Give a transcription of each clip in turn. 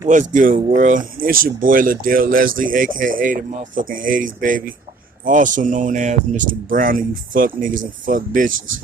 What's good, world? It's your boy Ladell Leslie, aka the motherfucking 80s baby, also known as Mr. Brownie, you fuck niggas and fuck bitches.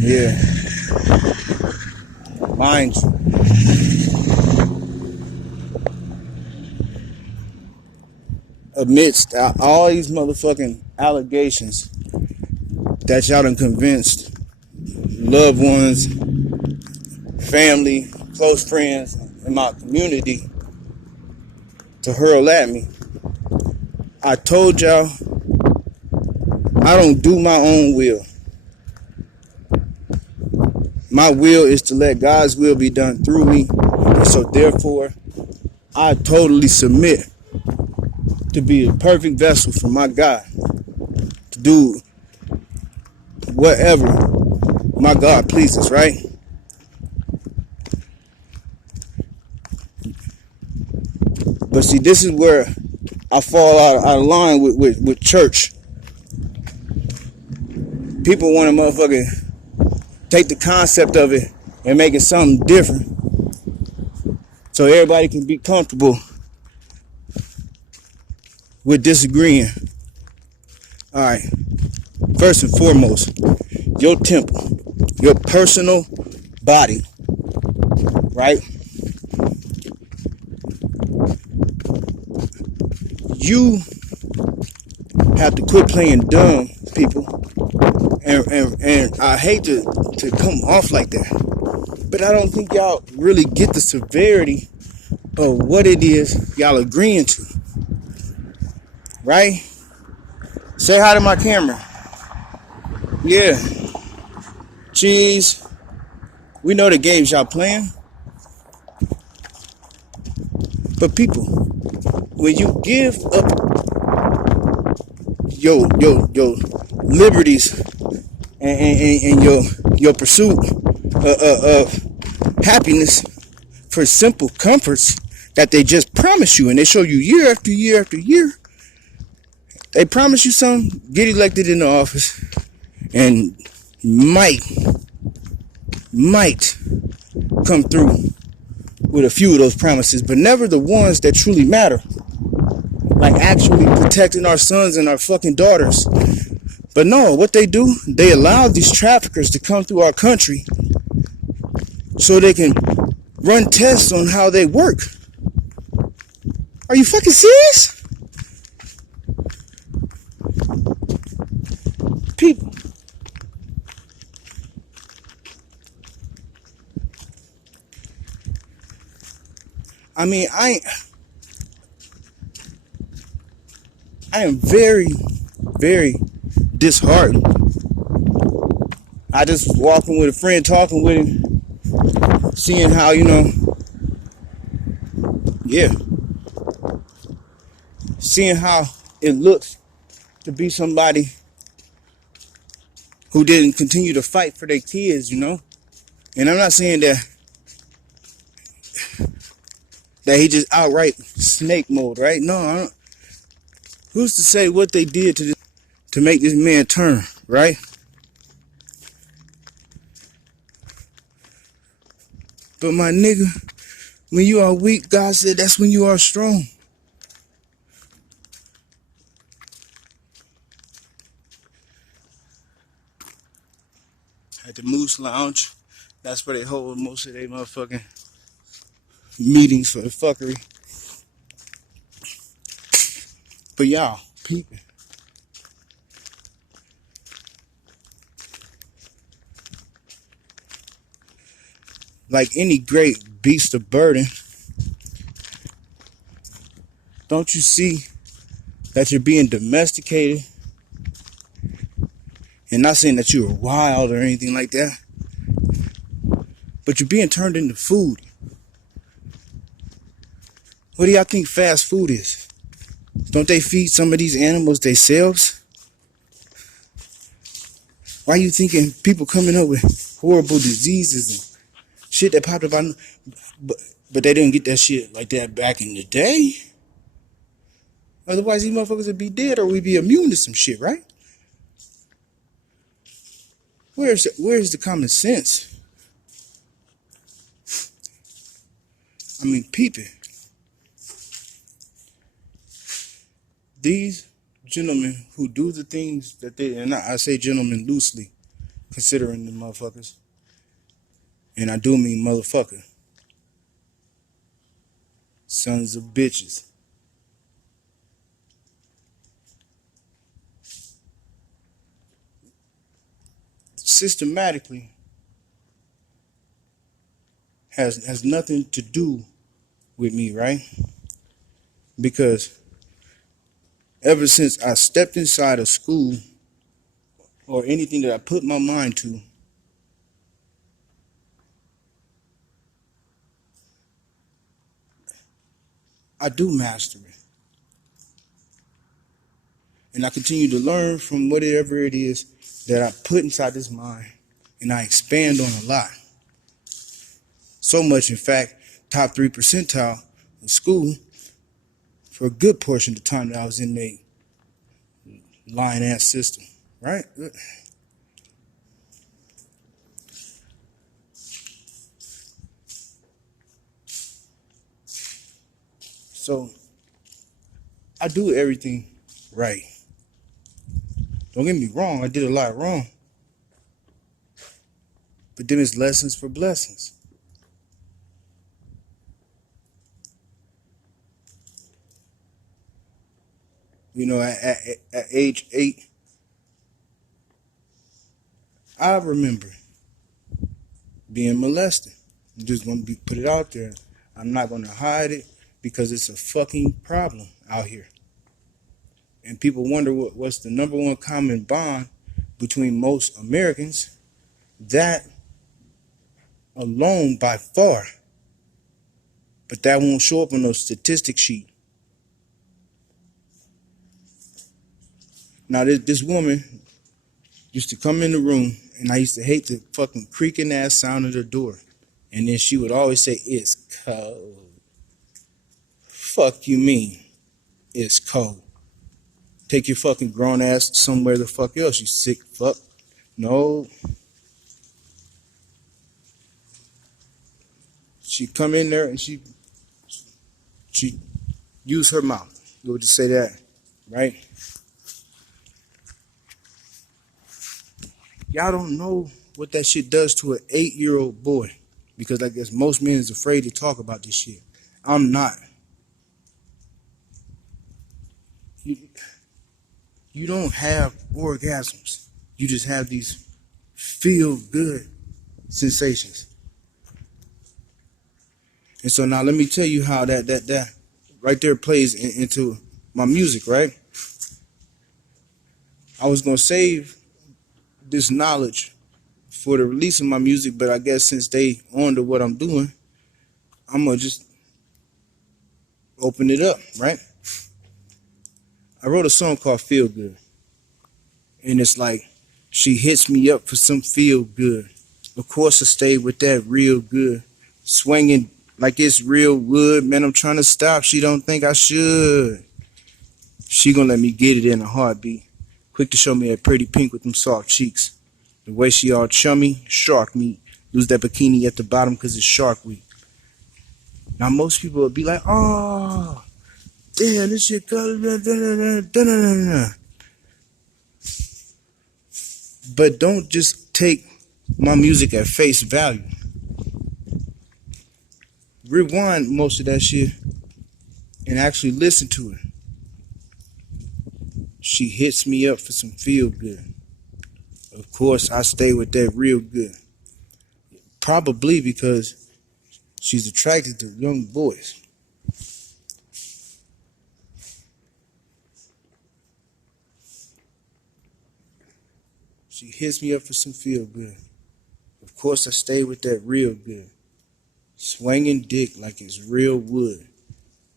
Yeah, mind you, amidst all these motherfucking allegations that y'all done convinced loved ones, family, close friends in my community to hurl at me, I told y'all I don't do my own will. My will is to let God's will be done through me. And so therefore, I totally submit to be a perfect vessel for my God to do whatever my God pleases, right? But see, this is where I fall out of line with church. People want to motherfucking take the concept of it and make it something different so everybody can be comfortable with disagreeing. All right, first and foremost, your temple, your personal body, right? You have to quit playing dumb, people. And I hate to come off like that, but I don't think y'all really get the severity of what it is y'all agreeing to, right? Say hi to my camera. Yeah, cheese. We know the games y'all playing, but people, when you give up your liberties and your pursuit of happiness for simple comforts that they just promise you, and they show you year after year after year. They promise you something, get elected in the office, and might come through with a few of those promises, but never the ones that truly matter, like actually protecting our sons and our fucking daughters. But no, what they do, they allow these traffickers to come through our country so they can run tests on how they work. Are you fucking serious? People. I mean, I am very, very disheartened. I just was walking with a friend, talking with him, seeing how, yeah, seeing how it looks to be somebody who didn't continue to fight for their kids. And I'm not saying that he just outright snake mode, right? No, I don't. Who's to say what they did to make this man turn, right? But my nigga, when you are weak, God said that's when you are strong. At the Moose Lounge, that's where they hold most of their motherfucking meetings for the fuckery. But y'all, people, like any great beast of burden, don't you see that you're being domesticated? And not saying that you're wild or anything like that, but you're being turned into food. What do y'all think fast food is? Don't they feed some of these animals themselves? Why are you thinking people coming up with horrible diseases and shit that popped up on, but they didn't get that shit like that back in the day? Otherwise, these motherfuckers would be dead or we'd be immune to some shit, right? Where's the common sense? I mean, peep it. These gentlemen who do the things that they, and I say gentlemen loosely, considering the motherfuckers, and I do mean motherfucker, sons of bitches. Systematically has nothing to do with me, right? Because ever since I stepped inside of school or anything that I put my mind to, I do master it. And I continue to learn from whatever it is that I put inside this mind, and I expand on a lot. So much, in fact, top 3 percentile in school for a good portion of the time that I was in the lying ass system, right? So I do everything right. Don't get me wrong, I did a lot wrong. But then it's lessons for blessings. You know, at age 8, I remember being molested. I'm just going to put it out there. I'm not going to hide it because it's a fucking problem out here. And people wonder what's the number one common bond between most Americans. That alone by far. But that won't show up on no statistic sheet. Now, this woman used to come in the room, and I used to hate the fucking creaking ass sound of the door. And then she would always say, "It's cold." Fuck you mean, it's cold? Take your fucking grown ass somewhere the fuck else, you sick fuck. No. She come in there and she use her mouth. You would just say that, right? Y'all don't know what that shit does to an 8-year-old boy. Because I guess most men is afraid to talk about this shit. I'm not. You don't have orgasms. You just have these feel good sensations. And so now let me tell you how that right there plays into my music, right? I was going to save this knowledge for the release of my music, but I guess since they on to what I'm doing, I'm going to just open it up, right? I wrote a song called Feel Good. And it's like, she hits me up for some feel good. Of course I stay with that real good. Swinging like it's real wood. Man, I'm trying to stop. She don't think I should. She gonna let me get it in a heartbeat. Quick to show me that pretty pink with them soft cheeks. The way she all chummy, shark meat. Lose that bikini at the bottom cause it's shark week. Now most people would be like, oh, damn, this shit good. But don't just take my music at face value. Rewind most of that shit and actually listen to it. She hits me up for some feel good. Of course, I stay with that real good. Probably because she's attracted to young boys. She hits me up for some feel good. Of course, I stay with that real good. Swinging dick like it's real wood.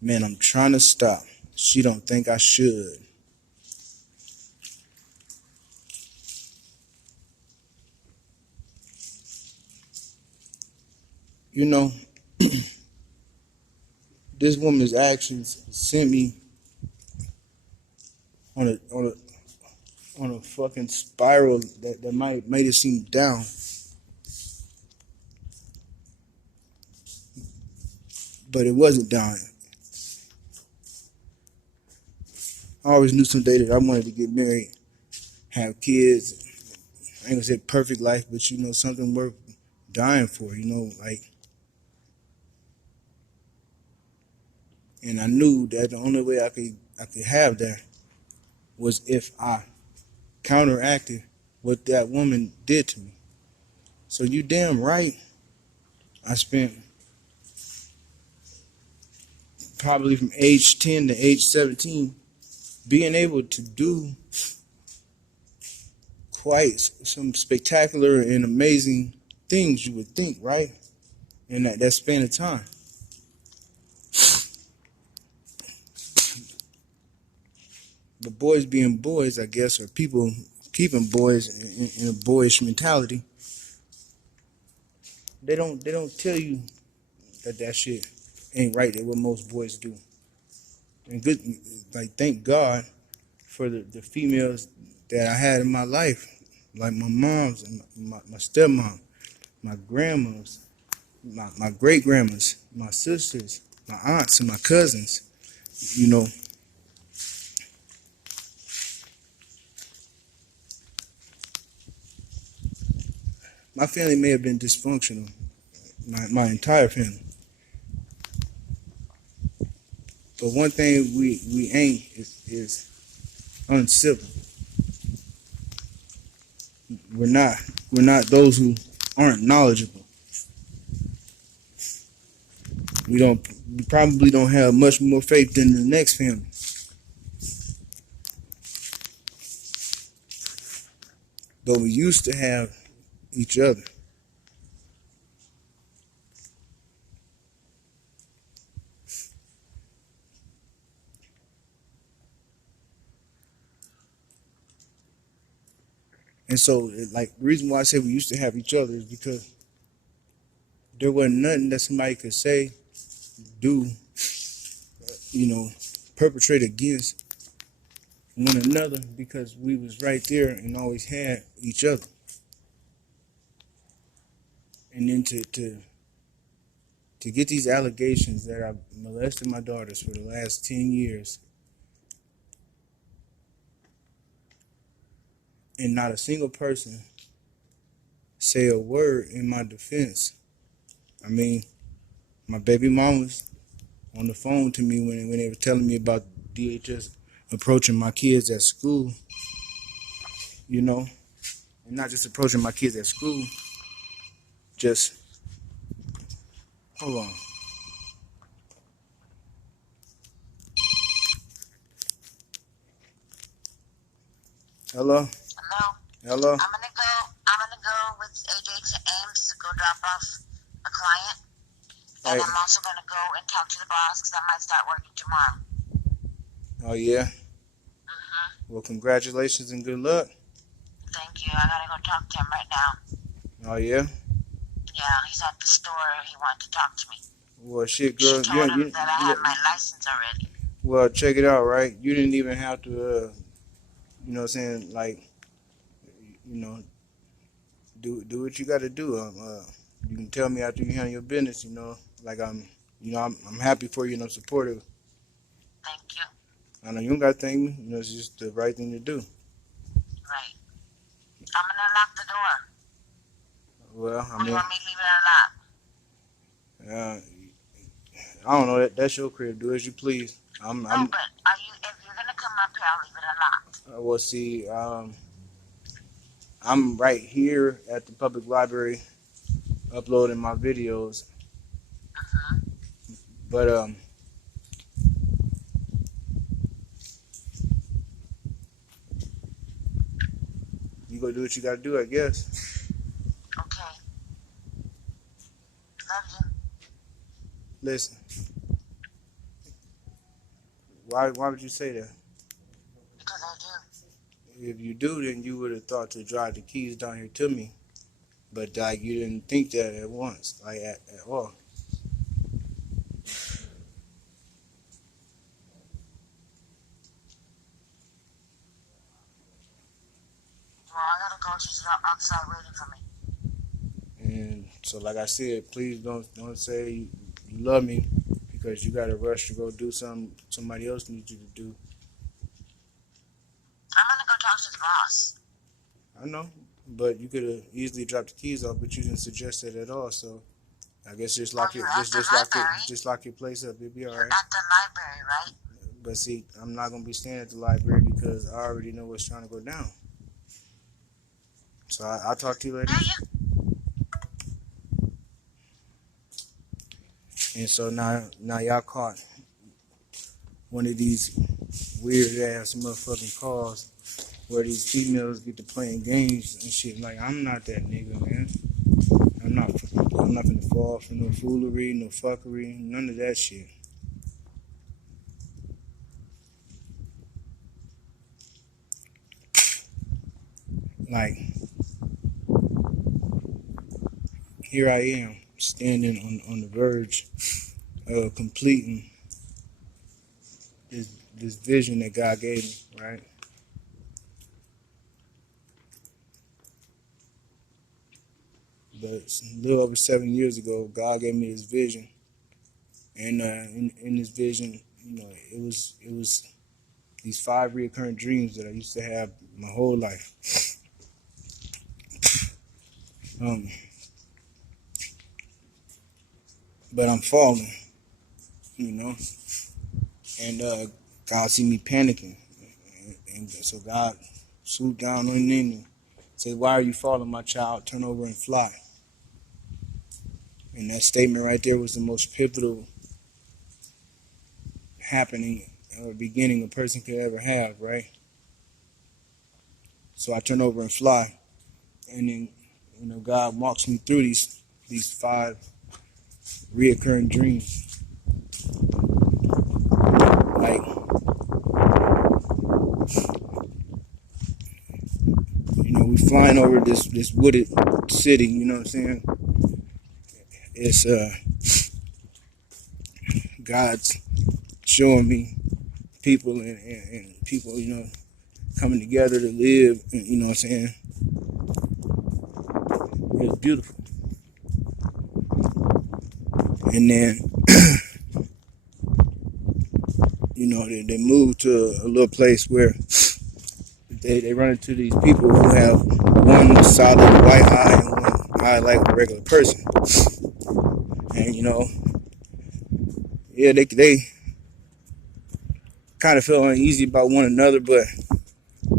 Man, I'm trying to stop. She don't think I should. You know, this woman's actions sent me on a fucking spiral that might made it seem down. but it wasn't dying. I always knew someday that I wanted to get married, have kids. I ain't gonna say perfect life, but you know, something worth dying for, you know, like. And I knew that the only way I could have that was if I counteracted what that woman did to me. So you damn right, I spent probably from age 10 to age 17 being able to do quite some spectacular and amazing things, you would think, right? In that span of time. But boys being boys, I guess, or people keeping boys in a boyish mentality, they don't tell you that shit ain't right. That what most boys do. And good, like, thank God for the females that I had in my life, like my moms and my stepmom, my grandmas, my great grandmas, my sisters, my aunts and my cousins. You know, my family may have been dysfunctional, my entire family. But one thing we ain't is uncivil. We're not those who aren't knowledgeable. We probably don't have much more faith than the next family. But we used to have each other. And so, like, the reason why I say we used to have each other is because there wasn't nothing that somebody could say, do, you know, perpetrate against one another, because we was right there and always had each other. And then to get these allegations that I molested my daughters for the last 10 years and not a single person say a word in my defense. I mean, my baby mom was on the phone to me when they were telling me about DHS approaching my kids at school, you know, and not just approaching my kids at school, just, hold on. Hello? Hello? Hello? I'm gonna go with AJ to Ames to go drop off a client. And I'm also gonna go and talk to the boss because I might start working tomorrow. Oh, yeah? Well, congratulations and good luck. Thank you. I gotta go talk to him right now. Oh, yeah? Yeah, he's at the store. He wanted to talk to me. Well, shit, girl. She told him that I had my license already. Well, check it out, right? You didn't even have to, you know what I'm saying, like, you know, do what you got to do. You can tell me after you handle your business, you know, like I'm happy for you and I'm supportive. Thank you. I know you don't got to thank me. You know, it's just the right thing to do. Right. I'm gonna lock the door. Well, I mean, you want me to leave it unlocked? I don't know. That's your crib. Do as you please. But if you're gonna come up here, I'll leave it unlocked. Well, see, I'm right here at the public library uploading my videos. But you go do what you gotta do, I guess. Okay. Love you. Listen. Why would you say that? Because I do. If you do, then you would have thought to drive the keys down here to me. But like you didn't think that at once, like at all. Well, I gotta go. She's outside waiting for me. And so, like I said, please don't say you love me because you got to rush to go do something somebody else needs you to do. I'm gonna go talk to the boss. I know, but you could have easily dropped the keys off, but you didn't suggest it at all. So I guess just lock Well, it, you're at the library. just lock your place up. It'll be all You're right. at the library, right? But see, I'm not gonna be staying at the library because I already know what's trying to go down. So I'll talk to you later. Yeah. And so now y'all caught one of these weird ass motherfucking calls where these females get to playing games and shit. Like, I'm not that nigga, man. I'm not gonna fall for no foolery, no fuckery, none of that shit. Like, here I am standing on the verge of completing this vision that God gave me, right? But a little over 7 years ago, God gave me this vision, and in this vision, you know, it was these 5 recurring dreams that I used to have my whole life. But I'm falling, you know, and God see me panicking, and so God swooped down on me and said, "Why are you falling, my child? Turn over and fly." And that statement right there was the most pivotal happening or beginning a person could ever have, right? So I turn over and fly, and then, you know, God walks me through these 5 reoccurring dreams. Like, you know, we flying over this wooded city, you know what I'm saying? It's God's showing me people and people, you know, coming together to live, you know what I'm saying? It was beautiful. And then, you know, they moved to a little place where they run into these people who have one solid white eye and one eye like a regular person. And, you know, yeah, they kind of felt uneasy about one another, but,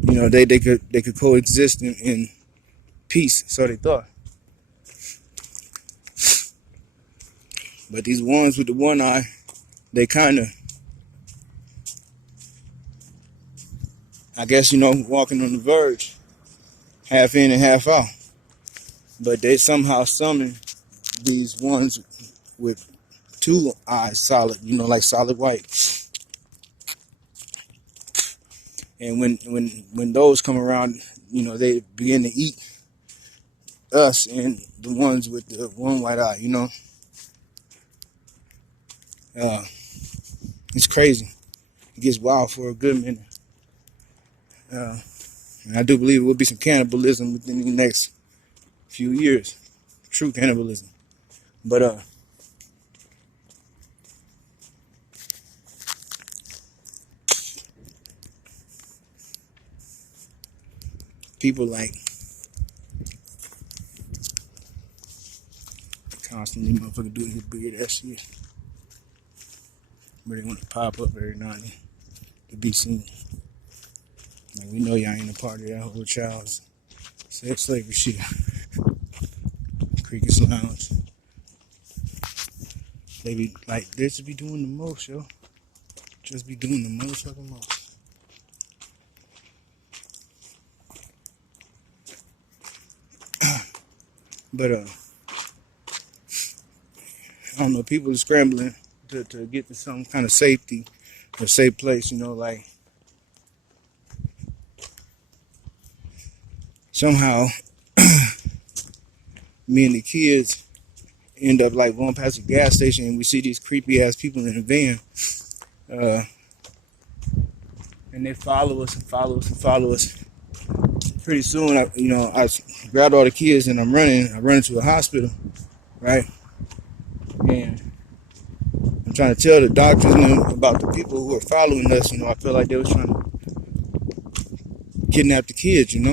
you know, they could coexist in peace, so they thought. But these ones with the one eye, they kind of, I guess, you know, walking on the verge, half in and half out. But they somehow summoned these ones with 2 eyes solid, you know, like solid white. And when those come around, you know, they begin to eat us and the ones with the one white eye, you know. It's crazy. It gets wild for a good minute. And I do believe it will be some cannibalism within the next few years. True cannibalism. But people like constantly motherfucker doing his weird ass shit. But they want to pop up every now and then to be seen. Like, we know y'all ain't a part of that whole child's sex slavery shit. Cricket's Lounge. They be like, they should be doing the most, yo. Just be doing the most fucking most. But I don't know, people are scrambling to get to some kind of safety or safe place, you know, like somehow me and the kids end up like going past a gas station and we see these creepy ass people in a van, and they follow us and follow us and follow us. Pretty soon, I grabbed all the kids and I run into a hospital, right? And I'm trying to tell the doctors about the people who are following us. I felt like they was trying to kidnap the kids, and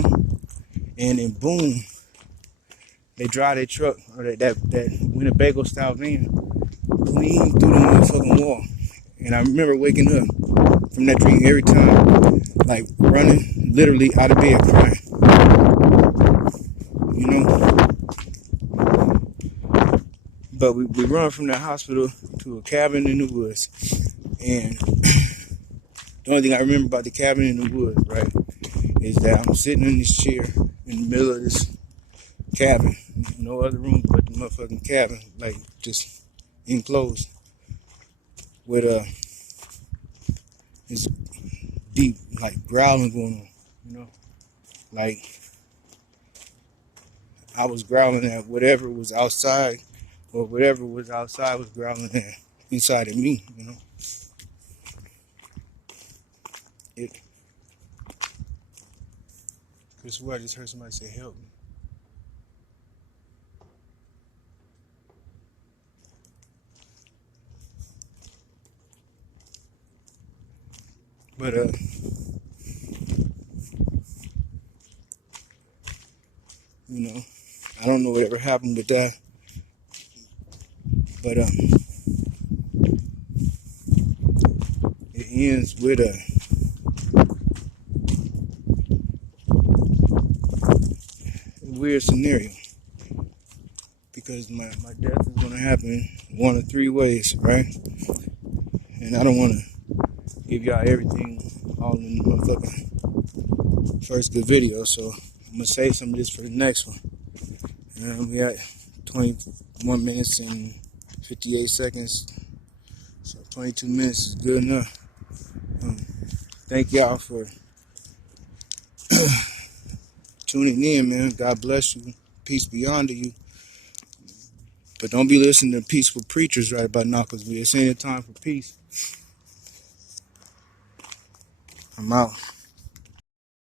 then boom, they drive their truck or that Winnebago style van clean through the motherfucking wall. And I remember waking up from that dream every time, like running literally out of bed crying. But we run from the hospital to a cabin in the woods. And the only thing I remember about the cabin in the woods, right, is that I'm sitting in this chair in the middle of this cabin. No other room but the motherfucking cabin, like just enclosed with this deep like growling going on, like I was growling at whatever was outside, or whatever was outside was growling at inside of me, It. Chris, I just heard somebody say help me. But I don't know whatever happened with that. But it ends with a weird scenario, because my death is gonna happen one of three ways, right? And I don't want to give y'all everything all in the motherfucking first good video, so I'm gonna save some of this for the next one. And we at 21 minutes and 58 seconds, so 22 minutes is good enough. Thank y'all for tuning in, man. God bless you. Peace be unto you. But don't be listening to peaceful preachers right about now, because we are saying time for peace. I'm out.